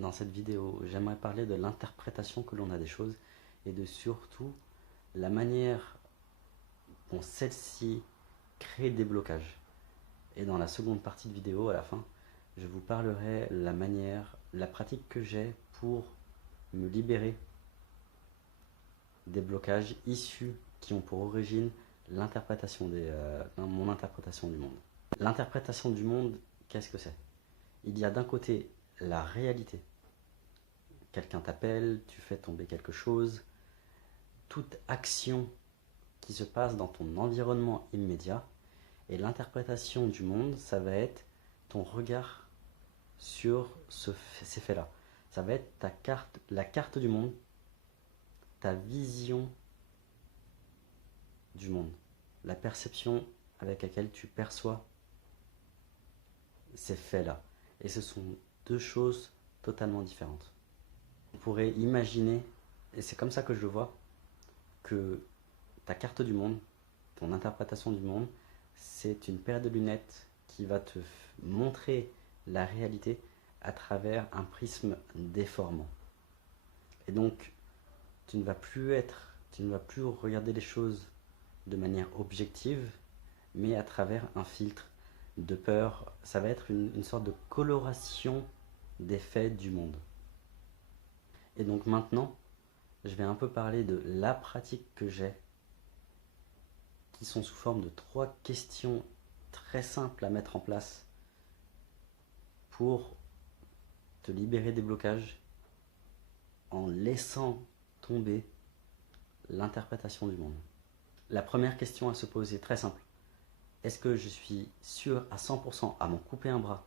Dans cette vidéo, j'aimerais parler de l'interprétation que l'on a des choses et de surtout la manière dont celle-ci crée des blocages. Et dans la seconde partie de vidéo, à la fin, je vous parlerai la pratique que j'ai pour me libérer des blocages issus qui ont pour origine mon interprétation du monde. L'interprétation du monde, qu'est-ce que c'est? Il y a d'un côté la réalité. Quelqu'un t'appelle, tu fais tomber quelque chose. Toute action qui se passe dans ton environnement immédiat. Et l'interprétation du monde, ça va être ton regard sur ces faits-là. Ça va être la carte du monde, ta vision du monde, la perception avec laquelle tu perçois ces faits-là. Et ce sont deux choses totalement différentes. On pourrait imaginer, et c'est comme ça que je le vois, que ta carte du monde, ton interprétation du monde, c'est une paire de lunettes qui va te montrer la réalité à travers un prisme déformant. Et donc, tu ne vas plus regarder les choses de manière objective, mais à travers un filtre de peur. Ça va être une sorte de coloration des faits du monde. Et donc maintenant, je vais un peu parler de la pratique que j'ai, qui sont sous forme de 3 questions très simples à mettre en place pour te libérer des blocages en laissant tomber l'interprétation du monde. La première question à se poser, très simple. Est-ce que je suis sûr à 100% à m'en couper un bras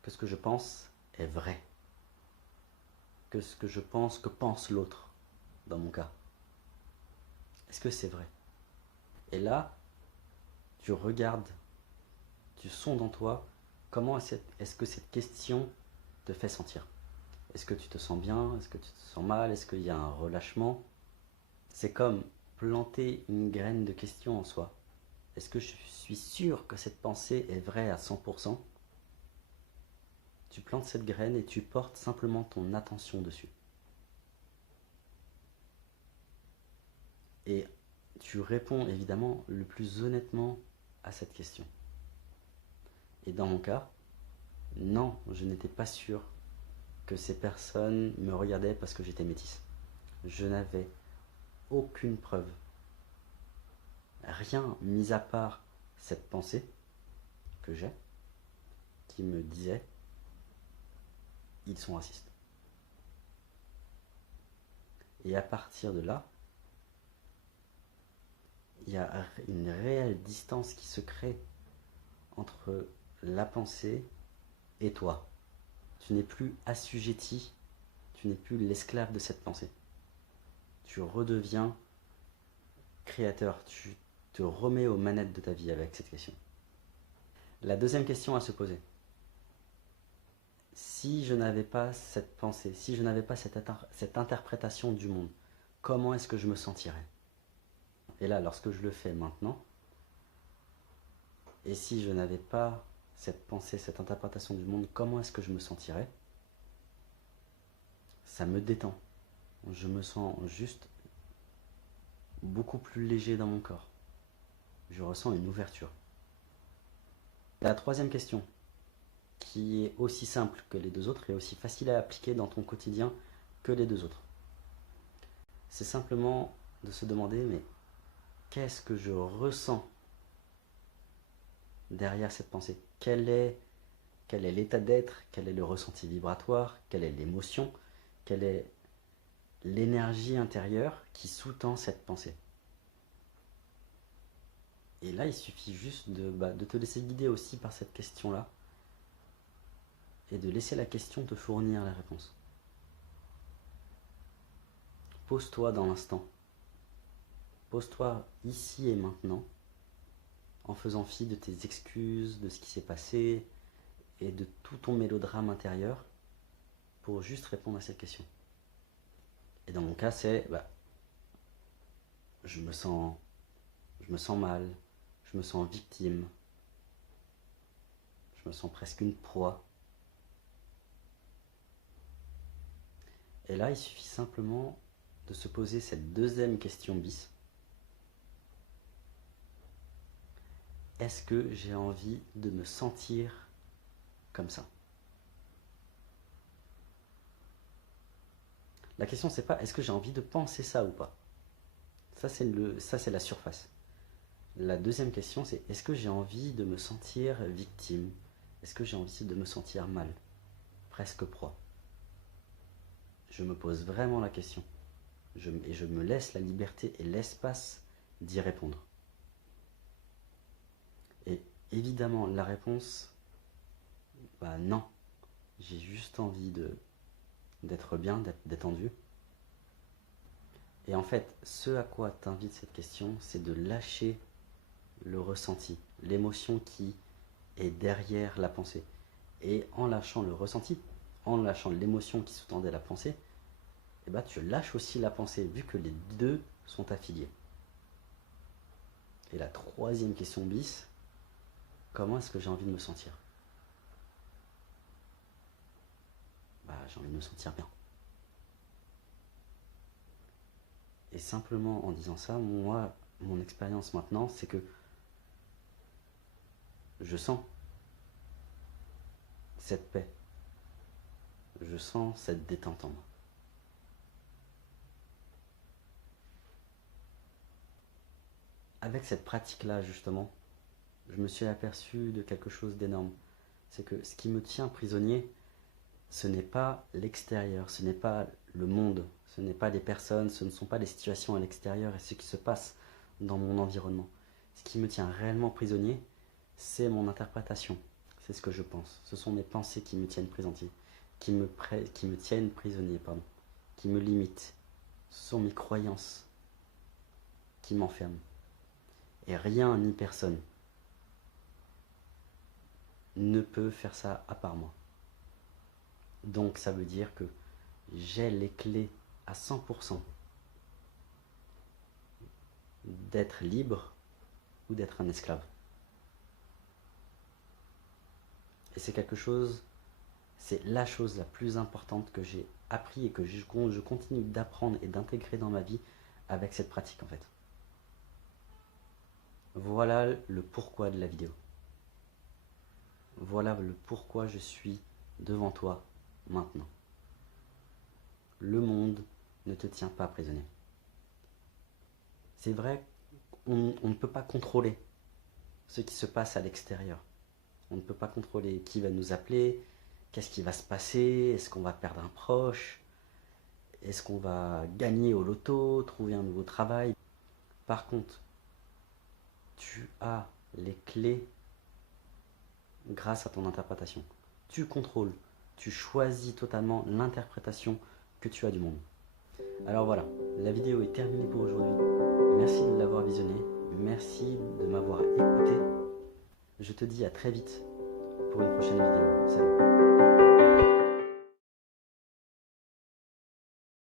que ce que je pense est vrai? Que ce que je pense, que pense l'autre, dans mon cas? Est-ce que c'est vrai? Et là, tu regardes, tu sondes en toi, comment est-ce que cette question te fait sentir? Est-ce que tu te sens bien? Est-ce que tu te sens mal? Est-ce qu'il y a un relâchement? C'est comme planter une graine de question en soi. Est-ce que je suis sûr que cette pensée est vraie à 100%? Tu plantes cette graine et tu portes simplement ton attention dessus. Et tu réponds évidemment le plus honnêtement à cette question. Et dans mon cas, non, je n'étais pas sûr que ces personnes me regardaient parce que j'étais métisse. Je n'avais aucune preuve. Rien mis à part cette pensée que j'ai qui me disait ils sont racistes. Et à partir de là, il y a une réelle distance qui se crée entre la pensée et toi. Tu n'es plus assujetti, tu n'es plus l'esclave de cette pensée. Tu redeviens créateur, tu te remets aux manettes de ta vie avec cette question. La deuxième question à se poser. Si je n'avais pas cette pensée, si je n'avais pas cette interprétation du monde, comment est-ce que je me sentirais? Et là, lorsque je le fais maintenant, et si je n'avais pas cette pensée, cette interprétation du monde, comment est-ce que je me sentirais? Ça me détend. Je me sens juste beaucoup plus léger dans mon corps. Je ressens une ouverture. La troisième question, qui est aussi simple que les deux autres et aussi facile à appliquer dans ton quotidien que les deux autres. C'est simplement de se demander, mais qu'est-ce que je ressens derrière cette pensée? Quel est l'état d'être? Quel est le ressenti vibratoire? Quelle est l'émotion? Quelle est l'énergie intérieure qui sous-tend cette pensée? Et là, il suffit juste de te laisser guider aussi par cette question-là et de laisser la question te fournir la réponse. Pose-toi dans l'instant. Pose-toi ici et maintenant en faisant fi de tes excuses, de ce qui s'est passé et de tout ton mélodrame intérieur pour juste répondre à cette question. Et dans mon cas, c'est je me sens mal, je me sens victime, je me sens presque une proie. Et là, il suffit simplement de se poser cette deuxième question bis. Est-ce que j'ai envie de me sentir comme ça? La question, c'est pas est-ce que j'ai envie de penser ça ou pas. Ça, c'est la surface. La deuxième question, c'est est-ce que j'ai envie de me sentir victime? Est-ce que j'ai envie de me sentir mal? Presque proie. Je me pose vraiment la question. Et je me laisse la liberté et l'espace d'y répondre. Et évidemment, la réponse, bah non. J'ai juste envie d'être bien, d'être détendu. Et en fait, ce à quoi t'invite cette question, c'est de lâcher le ressenti, l'émotion qui est derrière la pensée. Et en lâchant le ressenti, en lâchant l'émotion qui sous-tendait la pensée, eh ben, tu lâches aussi la pensée, vu que les deux sont affiliés. Et la troisième question bis, comment est-ce que j'ai envie de me sentir? Bah, j'ai envie de me sentir bien. Et simplement en disant ça, moi, mon expérience maintenant, c'est que je sens cette paix. Je sens cette détente en moi. Avec cette pratique-là, justement, je me suis aperçu de quelque chose d'énorme. C'est que ce qui me tient prisonnier, ce n'est pas l'extérieur, ce n'est pas le monde, ce n'est pas les personnes, ce ne sont pas les situations à l'extérieur et ce qui se passe dans mon environnement. Ce qui me tient réellement prisonnier, c'est mon interprétation, c'est ce que je pense. Ce sont mes pensées qui me tiennent prisonnier, qui me tiennent prisonnier, qui me limitent. Ce sont mes croyances qui m'enferment. Et rien ni personne ne peut faire ça à part moi. Donc ça veut dire que j'ai les clés à 100% d'être libre ou d'être un esclave. Et c'est quelque chose, c'est la chose la plus importante que j'ai appris et que je continue d'apprendre et d'intégrer dans ma vie avec cette pratique en fait. Voilà le pourquoi de la vidéo. Voilà le pourquoi je suis devant toi maintenant. Le monde ne te tient pas prisonnier. C'est vrai qu'on ne peut pas contrôler ce qui se passe à l'extérieur. On ne peut pas contrôler qui va nous appeler, qu'est-ce qui va se passer, est-ce qu'on va perdre un proche, est-ce qu'on va gagner au loto, trouver un nouveau travail. Par contre, tu as les clés grâce à ton interprétation. Tu contrôles, tu choisis totalement l'interprétation que tu as du monde. Alors voilà, la vidéo est terminée pour aujourd'hui. Merci de l'avoir visionnée, merci de m'avoir écouté. Je te dis à très vite pour une prochaine vidéo. Salut!